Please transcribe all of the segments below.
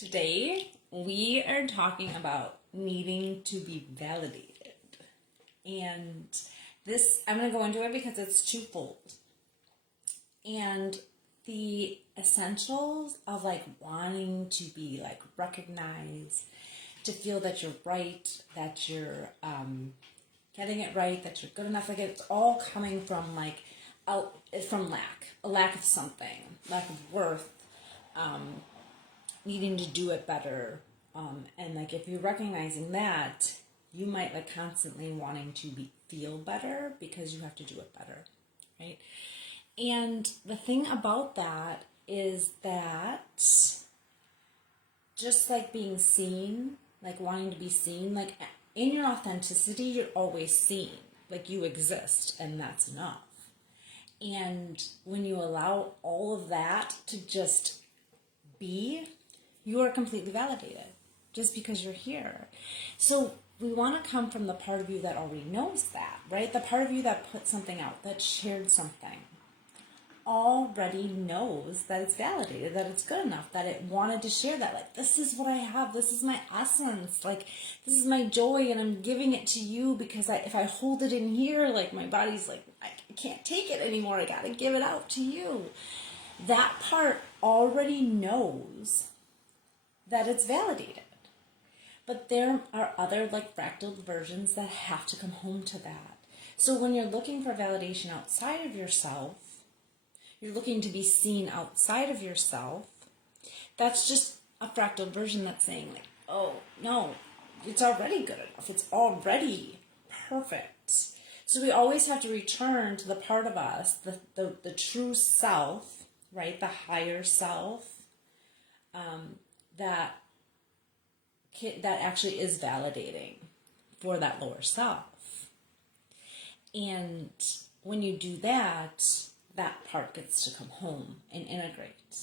Today, we are talking about needing to be validated. And this, I'm going to go into it because it's twofold. And the essentials of like wanting to be like recognized, to feel that you're right, that you're getting it right, that you're good enough. Like it's all coming from like from a lack of something, lack of worth, needing to do it better. And like if you're recognizing that, you might like constantly wanting to feel better because you have to do it better, right? And the thing about that is that just like being seen, like wanting to be seen, like in your authenticity, you're always seen, like you exist, and that's enough. And when you allow all of that to just be, you are completely validated just because you're here. So we want to come from the part of you that already knows that, right? The part of you that put something out, that shared something, already knows that it's validated, that it's good enough, that it wanted to share that. Like, this is what I have, this is my essence, like, this is my joy, and I'm giving it to you because if I hold it in here, like, my body's like, I can't take it anymore, I gotta give it out to you. That part already knows that it's validated. But there are other, like, fractal versions that have to come home to that. So when you're looking for validation outside of yourself, you're looking to be seen outside of yourself, that's just a fractal version that's saying, like, oh, no, it's already good enough. It's already perfect. So we always have to return to the part of us, the true self, right, the higher self, that actually is validating for that lower self. And when you do that, that part gets to come home and integrate.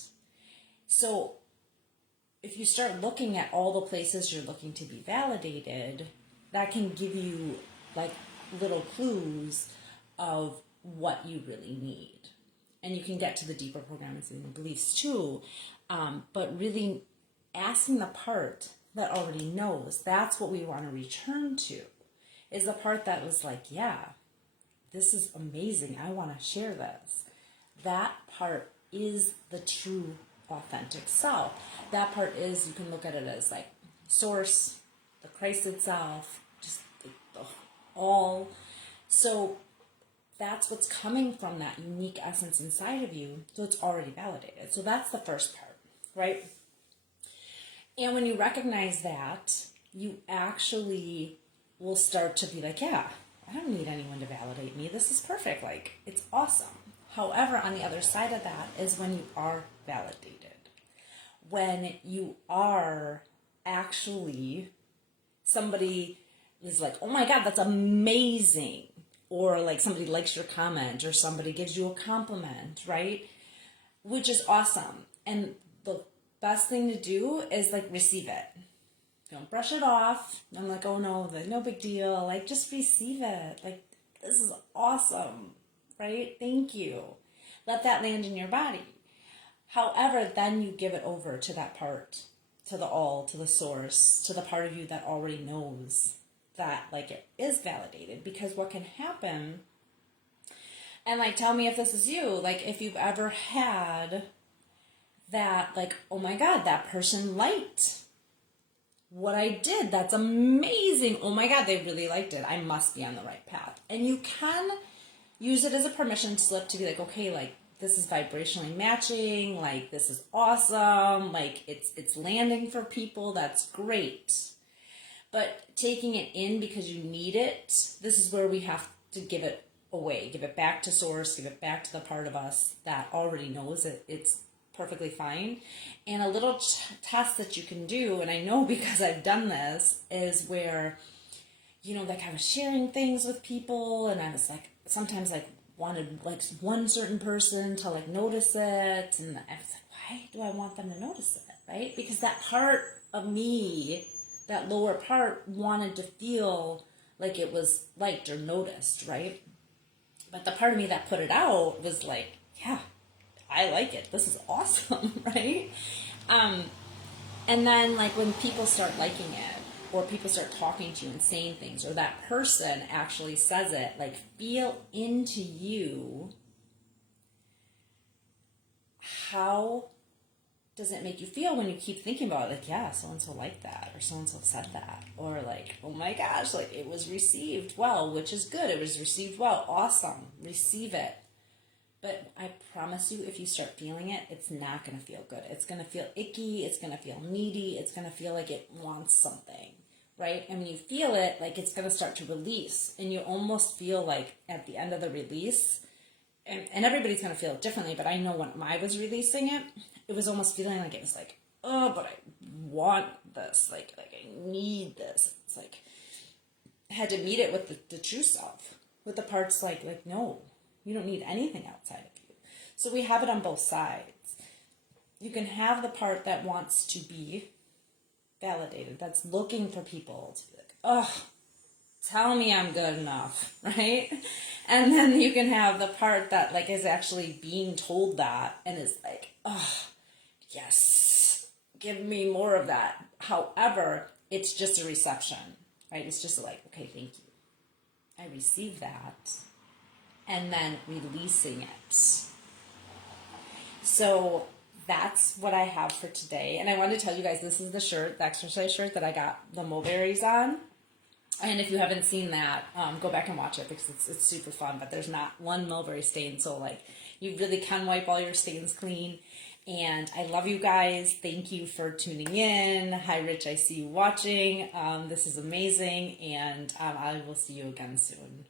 So if you start looking at all the places you're looking to be validated, that can give you like little clues of what you really need. And you can get to the deeper programs and beliefs too. But really asking the part that already knows, that's what we want to return to, is the part that was like, yeah, this is amazing, I want to share this. That part is the true authentic self. That part is, you can look at it as like source, the Christ itself, just the all. So that's what's coming from that unique essence inside of you. So it's already validated. So that's the first part, right? And when you recognize that, you actually will start to be like, yeah, I don't need anyone to validate me. This is perfect. Like, it's awesome. However, on the other side of that is when you are validated. When you are actually, somebody is like, oh my God, that's amazing. Or like somebody likes your comment, or somebody gives you a compliment, right? Which is awesome. And the best thing to do is like receive it. Don't brush it off. I'm like, oh no, no big deal. Like, just receive it. Like, this is awesome, right? Thank you. Let that land in your body. However, then you give it over to that part, to the all, to the source, to the part of you that already knows that like it is validated. Because what can happen, and like tell me if this is you, like if you've ever had that, like, oh my God, that person liked what I did. That's amazing. Oh my God, they really liked it. I must be on the right path. And you can use it as a permission slip to be like, okay, like this is vibrationally matching. Like this is awesome. Like it's landing for people. That's great. But taking it in because you need it, this is where we have to give it away. Give it back to source. Give it back to the part of us that already knows it. It's perfectly fine. And a little test that you can do, and I know because I've done this, is where, you know, like I was sharing things with people, and I was like, sometimes like wanted like one certain person to like notice it, and I was like, why do I want them to notice it, right? Because that part of me, that lower part, wanted to feel like it was liked or noticed, right? But the part of me that put it out was like, yeah, I like it. This is awesome, right? And then, like, when people start liking it, or people start talking to you and saying things, or that person actually says it, like, feel into you, how does it make you feel when you keep thinking about it? Like, yeah, so-and-so liked that, or so-and-so said that, or like, oh my gosh, like, it was received well, which is good. It was received well. Awesome. Receive it. But I promise you, if you start feeling it, it's not going to feel good. It's going to feel icky. It's going to feel needy. It's going to feel like it wants something, right? And when you feel it, like, it's going to start to release. And you almost feel like at the end of the release, and everybody's going to feel it differently, but I know when I was releasing it, it was almost feeling like it was like, oh, but I want this. Like I need this. It's like, I had to meet it with the true self, with the parts like, no, you don't need anything outside of you. So we have it on both sides. You can have the part that wants to be validated, that's looking for people to be like, oh, tell me I'm good enough, right? And then you can have the part that, like, is actually being told that and is like, oh, yes, give me more of that. However, it's just a reception, right? It's just like, okay, thank you. I receive that. And then releasing it. So that's what I have for today. And I wanted to tell you guys, this is the shirt, the exercise shirt that I got the mulberries on. And if you haven't seen that, go back and watch it because it's super fun. But there's not one mulberry stain, so like you really can wipe all your stains clean. And I love you guys. Thank you for tuning in. Hi, Rich. I see you watching. This is amazing, and I will see you again soon.